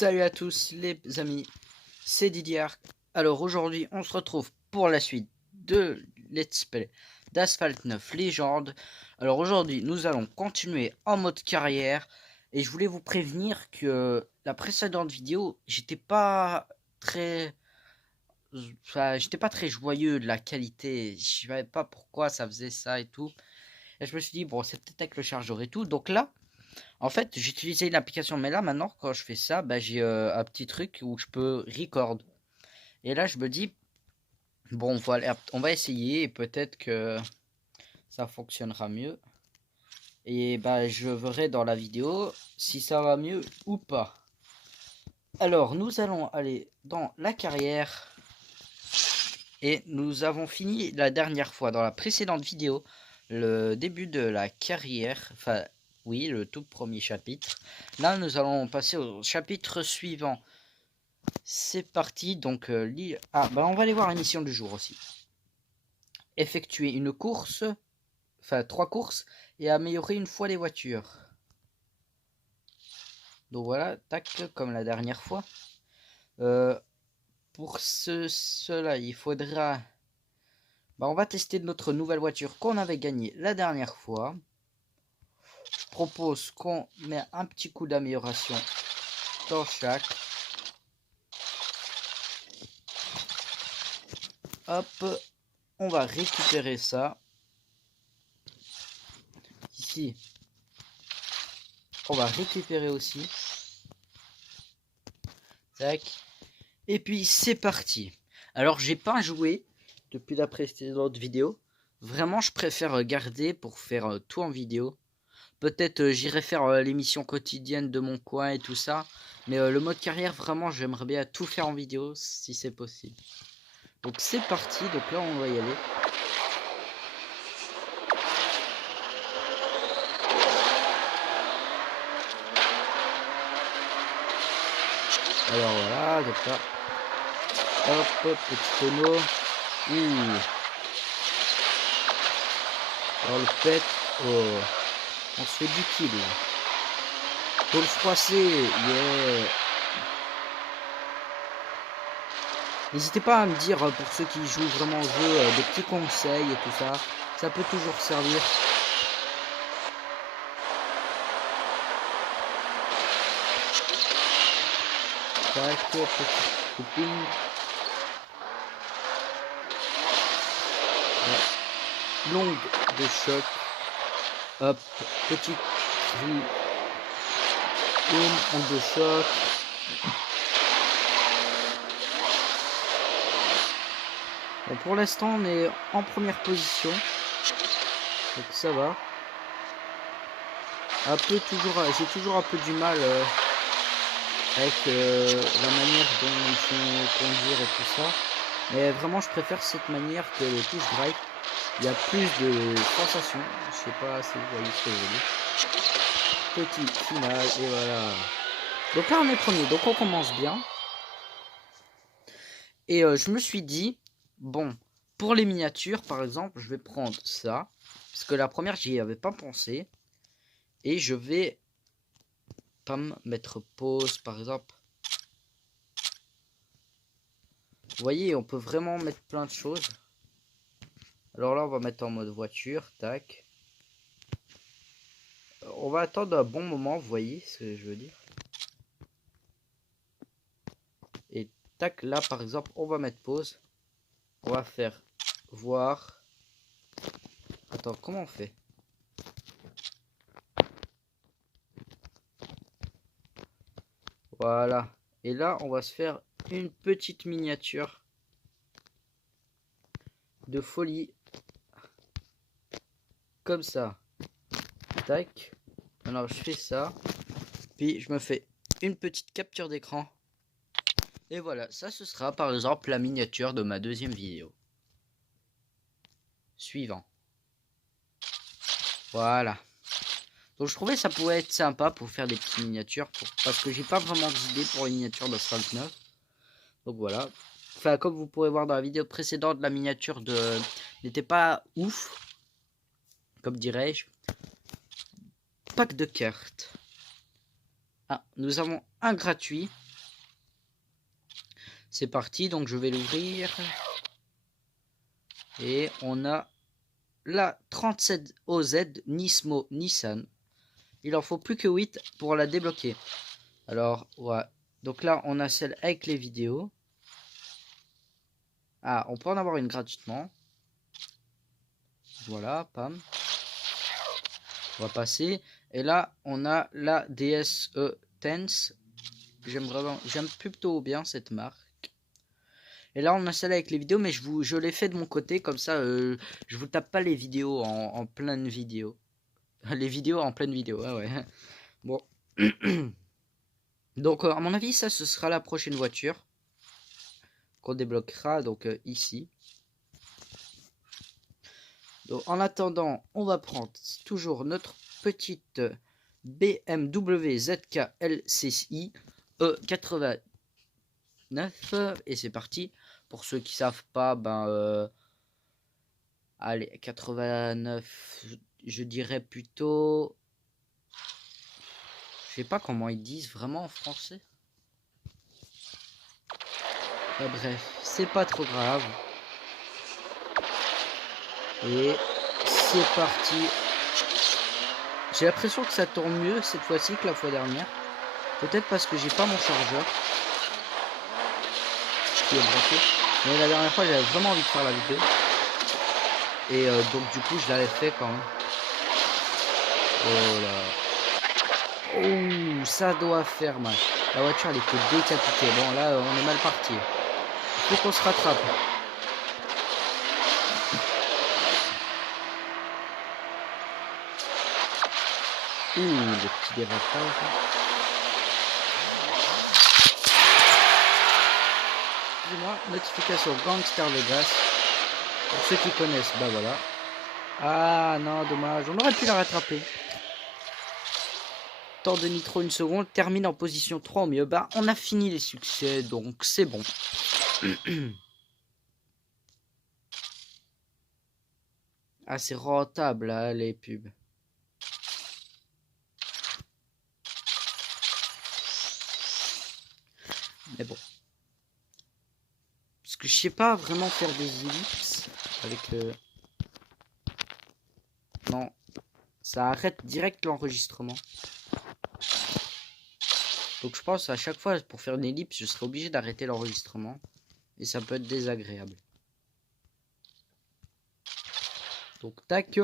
Salut à tous les amis, c'est Didier. Alors aujourd'hui on se retrouve pour la suite de Let's Play d'Asphalt 9 Légende. Alors aujourd'hui nous allons continuer en mode carrière. Et je voulais vous prévenir que la précédente vidéo, j'étais pas très joyeux de la qualité. Je savais pas pourquoi ça faisait ça et tout. Et je me suis dit bon, c'est peut-être avec le chargeur et tout. Donc là, en fait, j'utilisais une application, mais là maintenant quand je fais ça, bah, j'ai un petit truc où je peux record. Et là je me dis bon, voilà, on va essayer et peut-être que ça fonctionnera mieux. Et bah je verrai dans la vidéo si ça va mieux ou pas. Alors nous allons aller dans la carrière. Et nous avons fini la dernière fois dans la précédente vidéo le début de la carrière. Enfin oui, le tout premier chapitre. Là nous allons passer au chapitre suivant. C'est parti. Donc on va aller voir la mission du jour aussi. Effectuer une course, enfin 3 courses, et améliorer une fois les voitures. Donc voilà, tac, comme la dernière fois. Pour cela, il faudra... on va tester notre nouvelle voiture qu'on avait gagnée la dernière fois. Je propose qu'on met un petit coup d'amélioration dans chaque. Hop, on va récupérer ça. Ici, on va récupérer aussi. Tac. Et puis c'est parti. Alors j'ai pas joué depuis la précédente vidéo. Vraiment je préfère garder pour faire tout en vidéo. Peut-être j'irai faire l'émission quotidienne de mon coin et tout ça. Mais le mode carrière, vraiment j'aimerais bien tout faire en vidéo si c'est possible. Donc c'est parti, donc là on va y aller. Alors voilà, donc là. Hop, petit tonneau. Alors le pet. Oh. On se fait du kill. Pour le froisser. Yeah. N'hésitez pas à me dire, pour ceux qui jouent vraiment au jeu, des petits conseils et tout ça. Ça peut toujours servir. Tac, petit coping. Longue de choc. Hop, petit cri. Une onde de choc. Bon, pour l'instant on est en première position. Donc ça va. J'ai toujours un peu du mal avec la manière dont ils font conduire et tout ça. Mais vraiment je préfère cette manière que le push drive. Il y a plus de sensations. Je sais pas si vous voyez ce que je veux dire. Petit final et voilà. Donc là on est premier, donc on commence bien. Et je me suis dit, bon, pour les miniatures par exemple, je vais prendre ça. Parce que la première j'y avais pas pensé. Et je vais pas mettre pause par exemple. Vous voyez, on peut vraiment mettre plein de choses. Alors là on va mettre en mode voiture, tac. On va attendre un bon moment, vous voyez ce que je veux dire. Et tac, là par exemple, on va mettre pause. On va faire voir. Attends, comment on fait? Voilà. Et là, on va se faire une petite miniature de folie. Comme ça. Tac. Alors, je fais ça. Puis, je me fais une petite capture d'écran. Et voilà, ça ce sera par exemple la miniature de ma deuxième vidéo. Suivant. Voilà. Donc je trouvais ça pouvait être sympa pour faire des petites miniatures. Parce que j'ai pas vraiment d'idée pour les miniatures d'Asphalt 9. Donc voilà. Enfin, comme vous pourrez voir dans la vidéo précédente, la miniature n'était pas ouf. Comme dirais-je. Pack de cartes. Ah, nous avons un gratuit. C'est parti, donc je vais l'ouvrir. Et on a la 37 OZ Nismo Nissan. Il en faut plus que 8 pour la débloquer. Alors, ouais. Donc là, on a celle avec les vidéos. Ah, on peut en avoir une gratuitement. Voilà, pam. On va passer. Et là, on a la DSE Tense. J'aime plutôt bien cette marque. Et là, on a celle avec les vidéos, mais je l'ai fait de mon côté, comme ça, je vous tape pas les vidéos en pleine vidéo. Les vidéos en pleine vidéo, ouais, ouais. Bon. Donc, à mon avis, ça, ce sera la prochaine voiture qu'on débloquera, donc ici. Donc, en attendant, on va prendre toujours notre petite BMW ZK LCI E89. Et c'est parti. Pour ceux qui savent pas, allez, 89, je dirais plutôt... Je sais pas comment ils disent vraiment en français. Bref, c'est pas trop grave. Et c'est parti. J'ai l'impression que ça tourne mieux cette fois-ci que la fois dernière. Peut-être parce que j'ai pas mon chargeur qui est branché. Mais la dernière fois, j'avais vraiment envie de faire la vidéo. Et donc du coup, je l'avais fait quand même. Oh là. Oh, ça doit faire mal. La voiture, elle était décapitée. Bon, là, on est mal parti. Il faut qu'on se rattrape. Ouh, le petit dérapage. Excusez-moi, notification Gangster Vegas. Pour ceux qui connaissent, bah voilà. Ah non, dommage. On aurait pu la rattraper. Temps de nitro 1 seconde. Termine en position 3 au mieux. Bah, on a fini les succès, donc c'est bon. Ah, c'est rentable, là, les pubs. Mais bon. Parce que je sais pas vraiment faire des ellipses avec le... Non. Ça arrête direct l'enregistrement. Donc je pense à chaque fois pour faire une ellipse, je serai obligé d'arrêter l'enregistrement. Et ça peut être désagréable. Donc tac.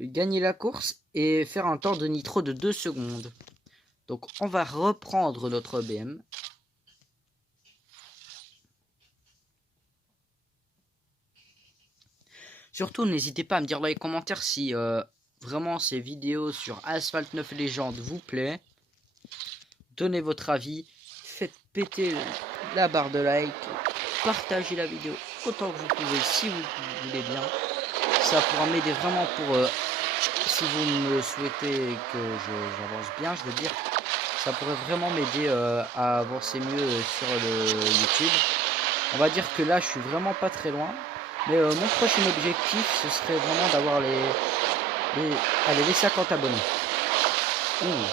Gagner la course et faire un temps de nitro de 2 secondes. Donc on va reprendre notre BM. Surtout n'hésitez pas à me dire dans les commentaires si vraiment ces vidéos sur Asphalt 9 Légende vous plaît. Donnez votre avis. Faites péter la barre de like. Partagez la vidéo autant que vous pouvez si vous voulez bien. Ça pourra m'aider vraiment pour... si vous me souhaitez que j'avance bien, je veux dire. Ça pourrait vraiment m'aider à avancer mieux sur le YouTube. On va dire que là, je suis vraiment pas très loin. Mais mon prochain objectif, ce serait vraiment d'avoir allez, les 50 abonnés. Ouh,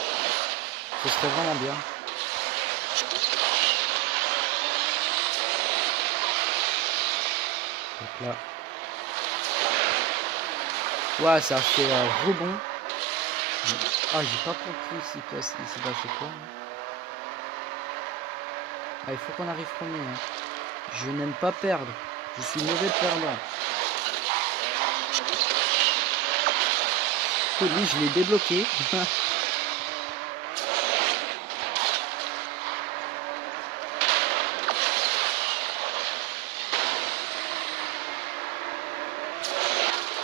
ce serait vraiment bien. Donc là. Ouais, ça fait un rebond. Ah, j'ai pas compris s'il s'est passé quoi. Ah, il faut qu'on arrive premier. Hein. Je n'aime pas perdre. Je suis mauvais perdant. Et lui, je l'ai débloqué.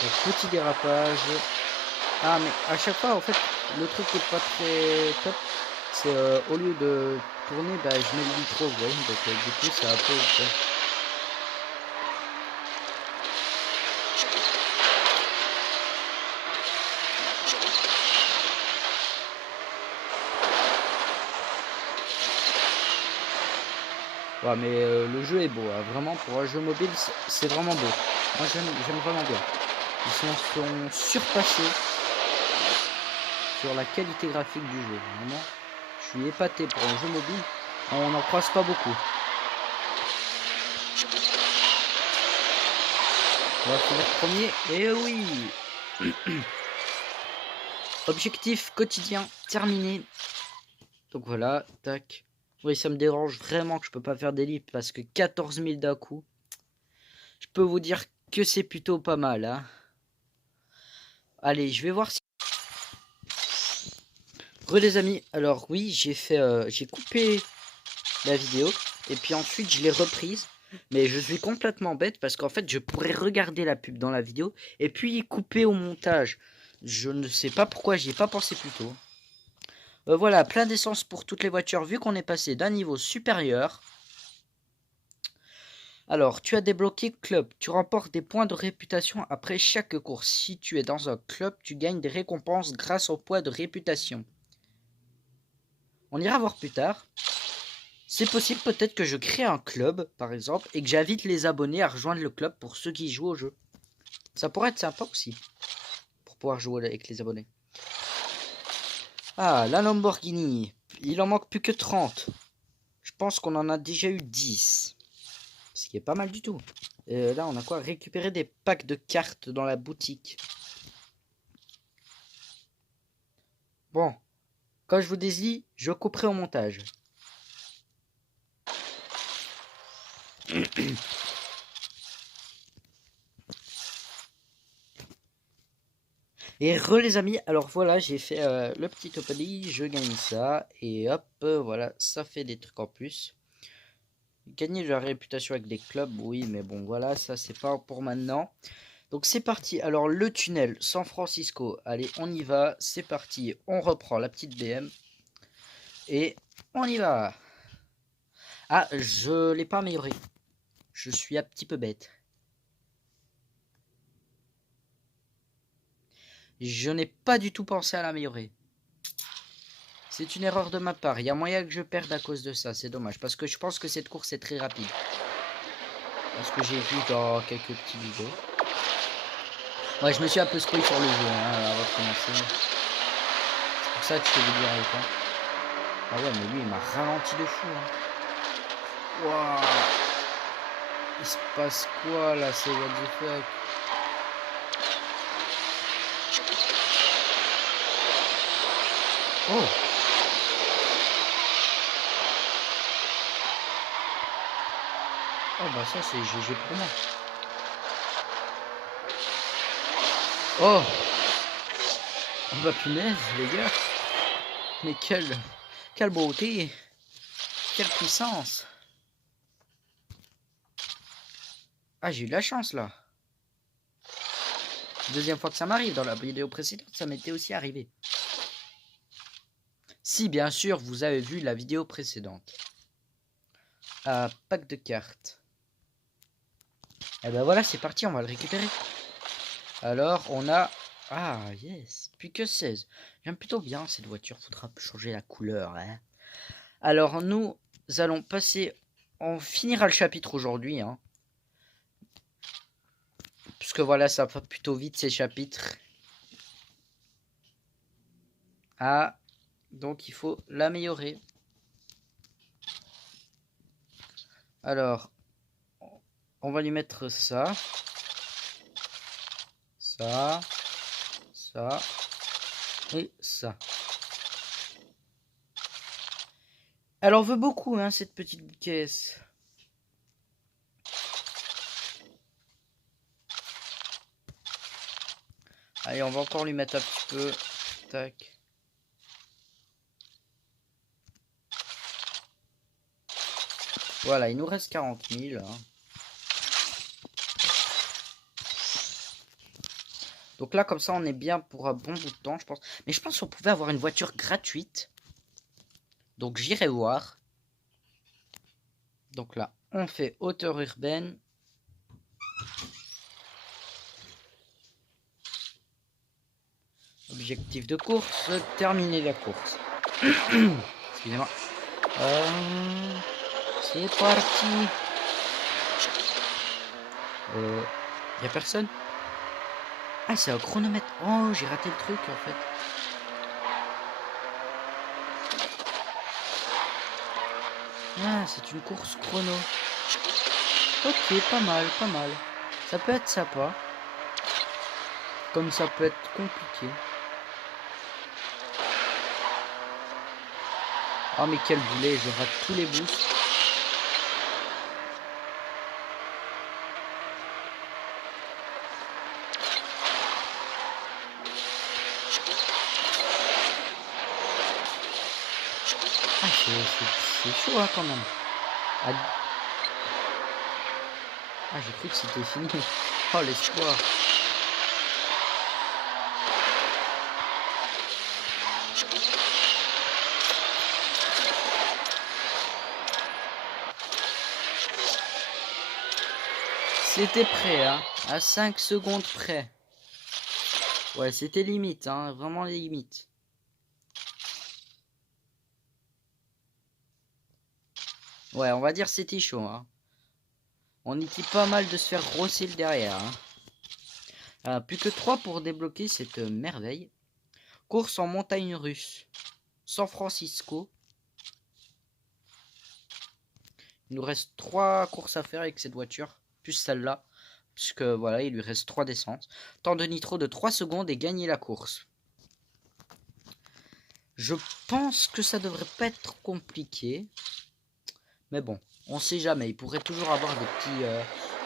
Donc, petit dérapage. Ah, mais à chaque fois, en fait, le truc qui est pas très top, c'est au lieu de tourner, bah, je mets le nitro, vous voyez. Donc, du coup, c'est un peu... Ouais, mais le jeu est beau, hein. Vraiment pour un jeu mobile c'est vraiment beau. Moi j'aime vraiment bien. Ils sont surpassés sur la qualité graphique du jeu. Vraiment, je suis épaté pour un jeu mobile. On n'en croise pas beaucoup. On va finir premier. Et oui. Objectif quotidien terminé. Donc voilà, tac. Oui, ça me dérange vraiment que je peux pas faire des livres parce que 14 000 d'un coup. Je peux vous dire que c'est plutôt pas mal. Hein. Allez, je vais voir si... Les amis, alors oui, j'ai coupé la vidéo et puis ensuite je l'ai reprise. Mais je suis complètement bête parce qu'en fait je pourrais regarder la pub dans la vidéo et puis couper au montage. Je ne sais pas pourquoi j'y ai pas pensé plus tôt. Voilà, plein d'essence pour toutes les voitures vu qu'on est passé d'un niveau supérieur. Alors, tu as débloqué club. Tu remportes des points de réputation après chaque course. Si tu es dans un club, tu gagnes des récompenses grâce aux points de réputation. On ira voir plus tard. C'est possible peut-être que je crée un club, par exemple, et que j'invite les abonnés à rejoindre le club pour ceux qui jouent au jeu. Ça pourrait être sympa aussi, pour pouvoir jouer avec les abonnés. Ah, la Lamborghini. Il en manque plus que 30. Je pense qu'on en a déjà eu 10. Ce qui est pas mal du tout. Là, on a quoi? Récupérer des packs de cartes dans la boutique. Bon, quand je vous dis, je couperai au montage. Et les amis, alors voilà, j'ai fait le petit opening, je gagne ça, et hop, voilà, ça fait des trucs en plus. Gagner de la réputation avec des clubs, oui, mais bon, voilà, ça c'est pas pour maintenant. Donc c'est parti, alors le tunnel San Francisco, allez, on y va, c'est parti, on reprend la petite BM, et on y va. Ah, je l'ai pas amélioré, je suis un petit peu bête. Je n'ai pas du tout pensé à l'améliorer. C'est une erreur de ma part. Il y a moyen que je perde à cause de ça. C'est dommage. Parce que je pense que cette course est très rapide. Parce que j'ai vu dans quelques petites vidéos. Ouais, je me suis un peu spoilé sur le jeu hein, avant de commencer. C'est pour ça que je peux vous dire avec toi. Ah ouais, mais lui, il m'a ralenti de fou. Hein. Waouh. Il se passe quoi là? C'est what the fuck? Oh. Oh bah ça c'est GG pour moi. Oh. Oh bah punaise les gars. Mais quelle beauté. Quelle puissance. Ah j'ai eu de la chance là. Deuxième fois que ça m'arrive. Dans la vidéo précédente ça m'était aussi arrivé. Si bien sûr vous avez vu la vidéo précédente. Pack de cartes. Et ben voilà c'est parti on va le récupérer. Alors on a... Ah yes. Plus que 16. J'aime plutôt bien cette voiture. Faudra changer la couleur. Hein. Alors nous allons passer... On finira le chapitre aujourd'hui. Hein. Puisque voilà ça va plutôt vite ces chapitres. Ah. Donc il faut l'améliorer. Alors. On va lui mettre ça. Ça. Ça. Et ça. Elle en veut beaucoup, hein, cette petite caisse. Allez, on va encore lui mettre un petit peu. Tac. Voilà, il nous reste 40 000. Hein. Donc là, comme ça, on est bien pour un bon bout de temps, je pense. Mais je pense qu'on pouvait avoir une voiture gratuite. Donc j'irai voir. Donc là, on fait hauteur urbaine. Objectif de course, terminer la course. Excusez-moi. C'est parti. Y a personne? Ah, c'est un chronomètre. Oh, j'ai raté le truc en fait. Ah, c'est une course chrono. Ok, pas mal, pas mal. Ça peut être sympa. Comme ça peut être compliqué. Oh mais quel boulet, je rate tous les boosts. Ah c'est chaud hein, quand même. Ah, ah j'ai cru que c'était fini. Oh l'espoir. C'était prêt, hein, à 5 secondes près. Ouais, c'était limite, hein, vraiment limite. Ouais, on va dire c'était chaud, hein. On était pas mal de se faire rosser le derrière, hein. Plus que 3 pour débloquer cette merveille. Course en montagne russe. San Francisco. Il nous reste 3 courses à faire avec cette voiture, plus celle-là. Puisque voilà, il lui reste 3 descentes. Temps de nitro de 3 secondes et gagner la course. Je pense que ça devrait pas être compliqué. Mais bon, on sait jamais. Il pourrait toujours avoir des petits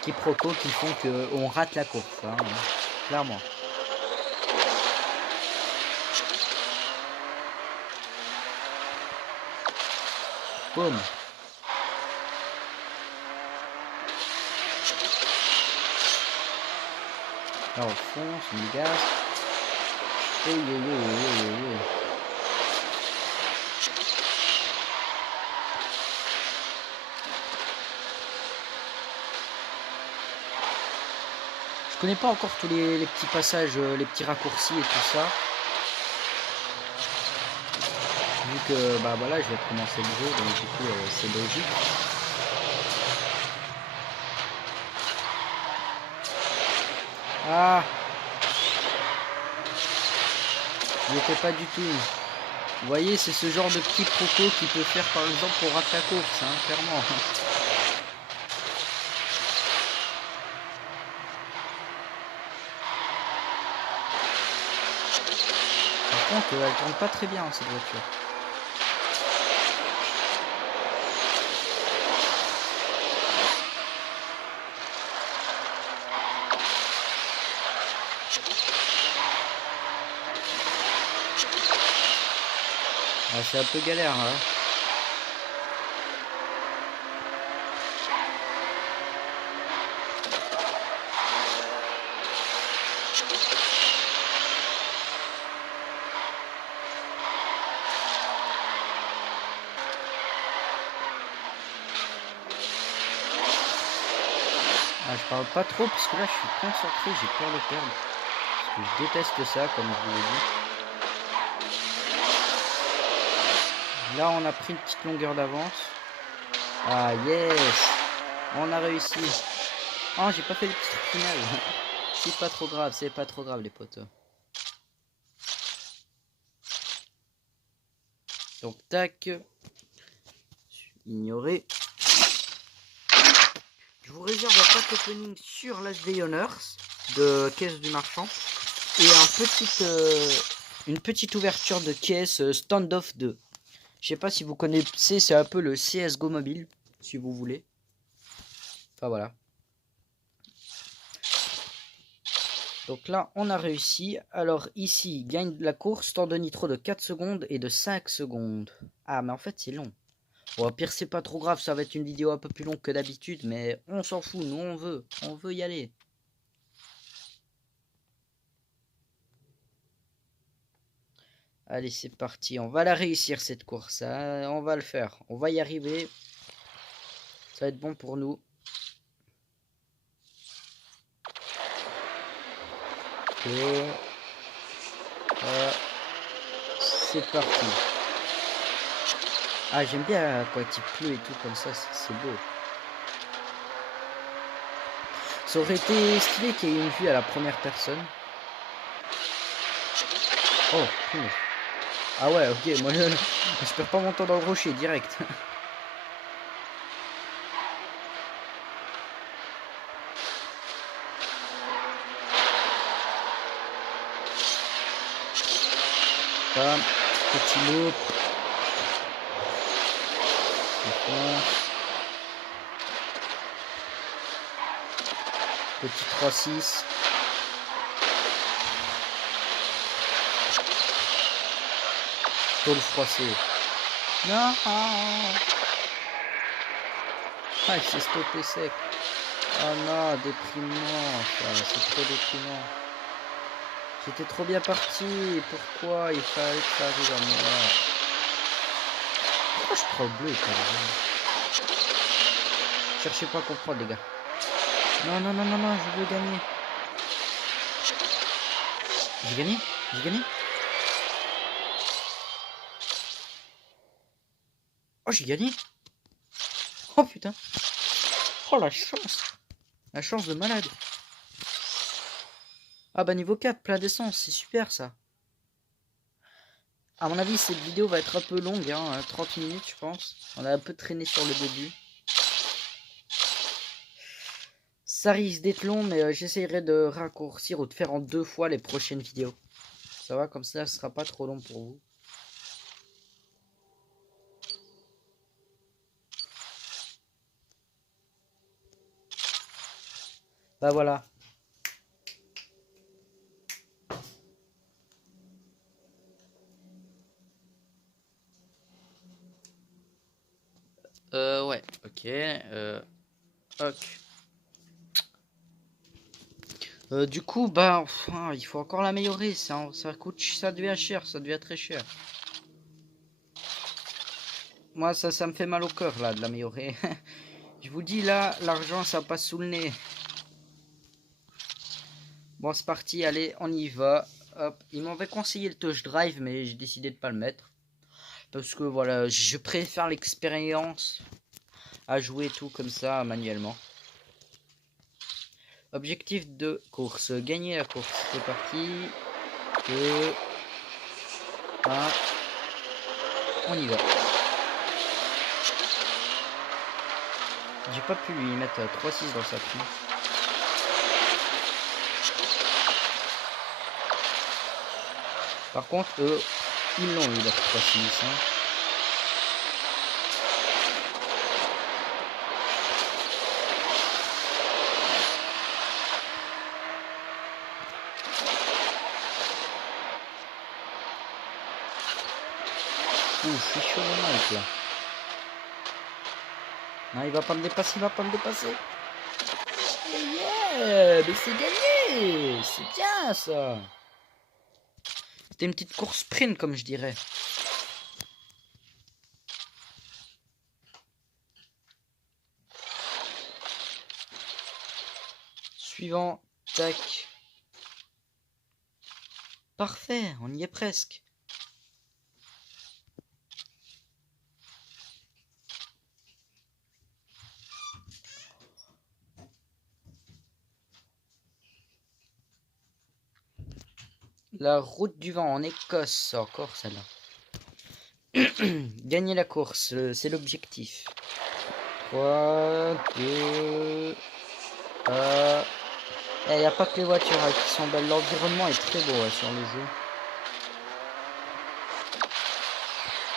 quiproquos qui font qu'on rate la course. Hein, clairement. Boum. Là on fonce, on dégage. Je connais pas encore tous les petits passages, les petits raccourcis et tout ça. Vu que bah voilà, je vais recommencer le jeu, donc du coup c'est logique. Ah, il n'y était pas du tout. Vous voyez, c'est ce genre de petit croco qui peut faire par exemple pour rater la course, hein, clairement. Par contre, elle tourne pas très bien cette voiture. Ah, c'est un peu galère hein. Ah, je parle pas trop parce que là je suis concentré, j'ai peur de perdre. Parce que je déteste ça, comme je vous l'ai dit. Là on a pris une petite longueur d'avance. Ah yes, on a réussi. Oh, j'ai pas fait le petit truc final. C'est pas trop grave, c'est pas trop grave les potes. Donc tac. Ignorer. Je vous réserve un pack opening sur l'HD Honors de caisse du marchand. Et une petite ouverture de caisse standoff 2. Je sais pas si vous connaissez, c'est un peu le CSGO mobile, si vous voulez. Enfin voilà. Donc là, on a réussi. Alors ici, gagne la course, temps de nitro de 4 secondes et de 5 secondes. Ah, mais en fait, c'est long. Bon, au pire, c'est pas trop grave, ça va être une vidéo un peu plus longue que d'habitude, mais on s'en fout, nous on veut y aller. Allez, c'est parti, on va la réussir cette course, hein. On va le faire, on va y arriver. Ça va être bon pour nous. Ok. Voilà. C'est parti. Ah, j'aime bien quand il pleut et tout comme ça, c'est beau. Ça aurait été stylé qu'il y ait une vue à la première personne. Oh, punaise. Ah ouais, ok, moi je perds pas mon temps dans le rocher, direct. Bam. Petit loop. Petit 3-6. Tôle froissé. Non. Ah, il s'est stoppé sec. Oh non, déprimant, ça, c'est trop déprimant. J'étais trop bien parti, pourquoi il fallait que ça arrive à moi? Pourquoi je prends le bleu quand même? Cherchez pas à comprendre les gars. Non, non, non, non, non, je veux gagner. J'ai gagné? J'ai gagné? Oh, j'ai gagné? Oh putain. Oh la chance. La chance de malade. Ah bah niveau 4, plein d'essence, c'est super ça. À mon avis, cette vidéo va être un peu longue, hein, 30 minutes je pense. On a un peu traîné sur le début. Ça risque d'être long, mais j'essaierai de raccourcir ou de faire en 2 fois les prochaines vidéos. Ça va, comme ça, ce sera pas trop long pour vous. Bah voilà. Ouais, ok. Ok. Du coup, bah, enfin, il faut encore l'améliorer. Ça coûte, ça devient cher, ça devient très cher. Moi, ça me fait mal au cœur là de l'améliorer. Je vous dis là, l'argent, ça passe sous le nez. Bon, c'est parti, allez, on y va. Hop, ils m'avaient conseillé le touch drive, mais j'ai décidé de pas le mettre. Parce que voilà, je préfère l'expérience à jouer tout comme ça manuellement. Objectif de course, gagner la course. C'est parti. 2, 1, on y va. J'ai pas pu lui mettre 3-6 dans sa pluie. Par contre, eux, ils l'ont eu leur 3-6. Hein. Ouh, je suis chaud au là. Non, il va pas me dépasser, il va pas me dépasser. Yeah, mais c'est gagné. C'est bien ça. C'était une petite course sprint comme je dirais. Suivant, tac. Parfait, on y est presque. La route du vent en Écosse, encore celle-là. Gagner la course, c'est l'objectif. 3, 2, 1. Il n'y a pas que les voitures qui sont belles, l'environnement est très beau sur le jeu.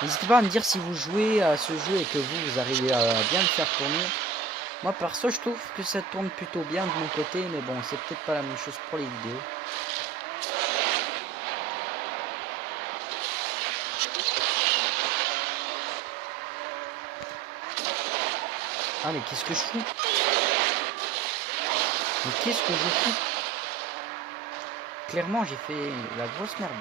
N'hésitez pas à me dire si vous jouez à ce jeu et que vous arrivez à bien le faire tourner. Moi perso je trouve que ça tourne plutôt bien de mon côté, mais bon c'est peut-être pas la même chose pour les vidéos. Ah mais qu'est-ce que je fous? Mais qu'est-ce que je fous? Clairement j'ai fait la grosse merde.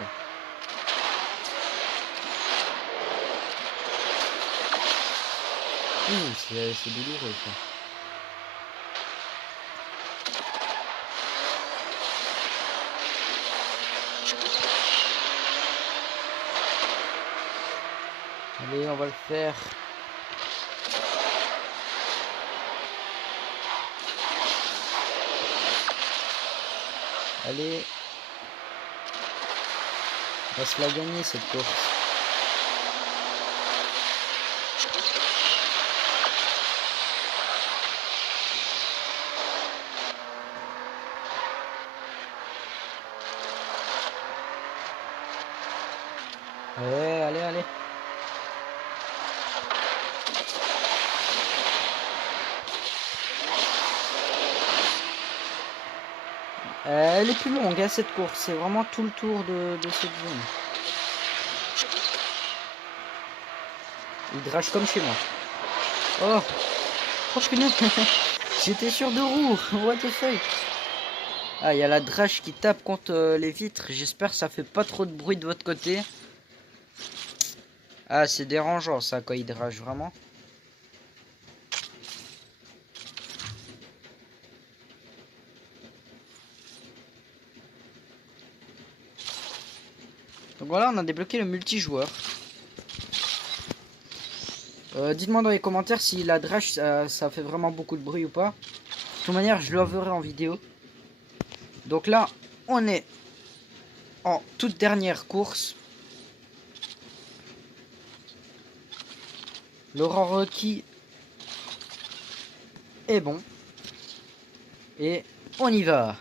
Ouh, c'est douloureux ça. Allez, on va le faire. Allez. On va se la gagner cette course. Ouais, allez, allez. Elle est plus longue, hein, cette course. C'est vraiment tout le tour de cette zone. Il drage comme chez moi. Oh, oh punaise. J'étais sur 2 roues. What the fuck. Ah, il y a la drage qui tape contre les vitres. J'espère que ça fait pas trop de bruit de votre côté. Ah, c'est dérangeant ça quand il drage vraiment. Donc voilà, on a débloqué le multijoueur. Dites-moi dans les commentaires si la drage ça fait vraiment beaucoup de bruit ou pas. De toute manière, je le verrai en vidéo. Donc là, on est en toute dernière course. Laurent Rocky est bon. Et on y va.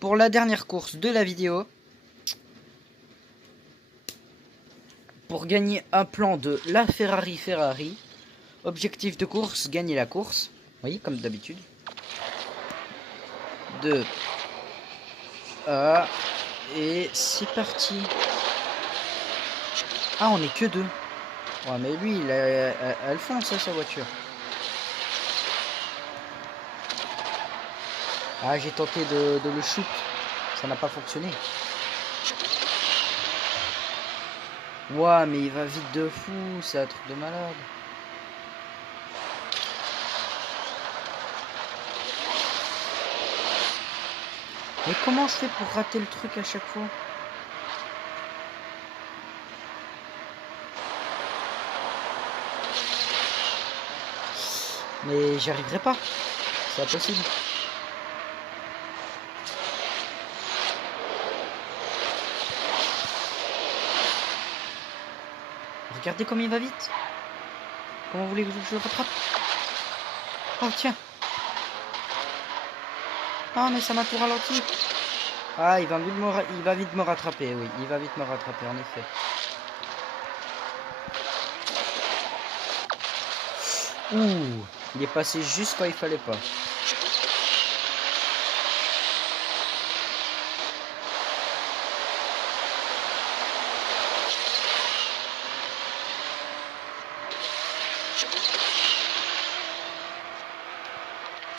Pour la dernière course de la vidéo. Pour gagner un plan de la Ferrari. Objectif de course, gagner la course. Oui, comme d'habitude. 2. Et c'est parti. Ah, on est que 2. Ouais, mais lui, elle fonce, sa voiture. Ah, j'ai tenté de le shoot. Ça n'a pas fonctionné. Ouais, mais il va vite de fou. C'est un truc de malade. Mais comment je fais pour rater le truc à chaque fois? Mais j'y arriverai pas. C'est impossible. Regardez comme il va vite. Comment voulez-vous que je le rattrape? Oh tiens. Ah mais ça m'a tout ralenti. Ah il va vite me rattraper, oui. Il va vite me rattraper en effet. Ouh. Il est passé juste quand il fallait pas.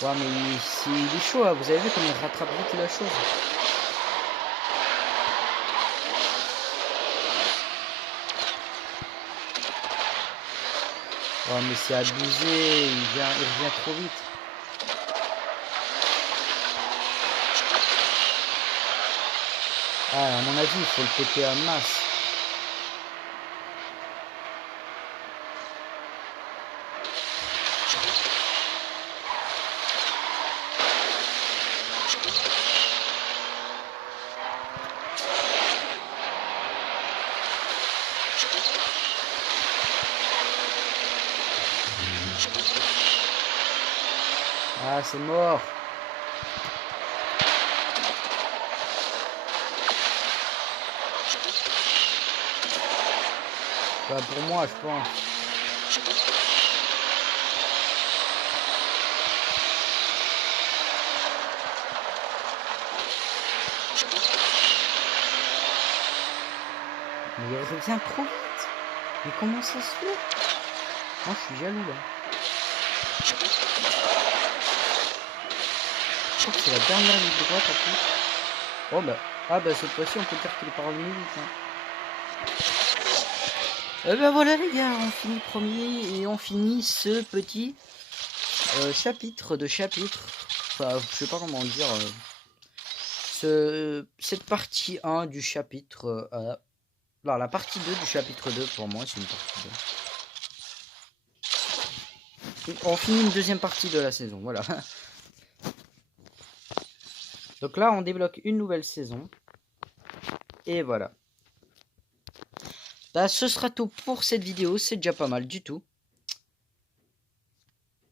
Ouais mais il est chaud, hein. Vous avez vu comme il rattrape vite la chose. Ouais mais c'est abusé, il revient trop vite. Ah à mon avis il faut le péter en masse. Ah c'est mort. Bah pour moi je pense. Mais il revient trop vite. Mais comment ça se fait? Moi je suis jaloux là. Je crois que c'est la dernière ligne droite en plus. Oh bah. Ah bah cette fois-ci on peut dire qu'il est parvenu vite. Hein. Et ben voilà les gars, on finit premier et on finit ce petit chapitre de chapitre. Enfin je sais pas comment dire. Cette partie 1 du chapitre non, la partie 2 du chapitre 2 pour moi c'est une partie 2. On finit une deuxième partie de la saison, voilà. Donc là on débloque une nouvelle saison. Et voilà. Bah ce sera tout pour cette vidéo, c'est déjà pas mal du tout.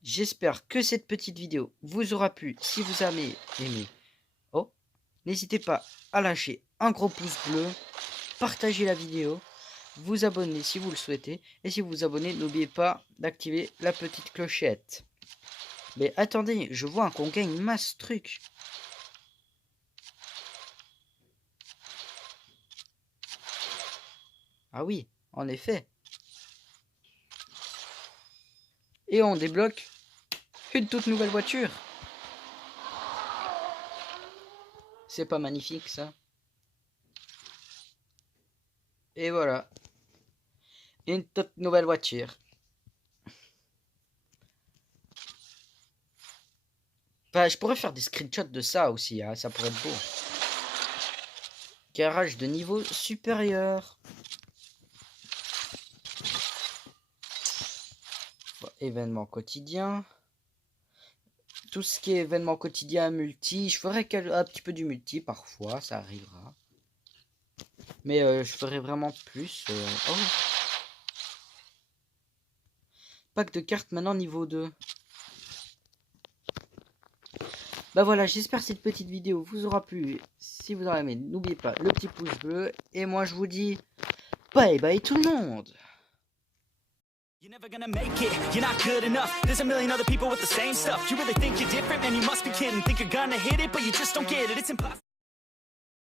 J'espère que cette petite vidéo vous aura plu. Si vous avez aimé, oh, n'hésitez pas à lâcher un gros pouce bleu. partager la vidéo, vous abonner si vous le souhaitez. Et si vous vous abonnez, n'oubliez pas d'activer la petite clochette. Mais attendez, je vois qu'on gagne masse truc. Ah oui, en effet. Et on débloque une toute nouvelle voiture. C'est pas magnifique ça? Et voilà. Une toute nouvelle voiture. Enfin, je pourrais faire des screenshots de ça aussi, hein, ça pourrait être beau. Garage de niveau supérieur. Bon, événement quotidien. Tout ce qui est événement quotidien, multi. Je ferai un petit peu du multi parfois, ça arrivera. Mais je ferai vraiment plus. Oh. Pack de cartes maintenant niveau 2. Bah voilà, j'espère que cette petite vidéo vous aura plu. Si vous en avez aimé, n'oubliez pas le petit pouce bleu. Et moi je vous dis bye bye tout le monde. You're never gonna make it, you're not good enough. There's a million other people with the same stuff. You really think you're different? Man, you must be kidding. Think you're gonna hit it, but you just don't get it. It's impossible.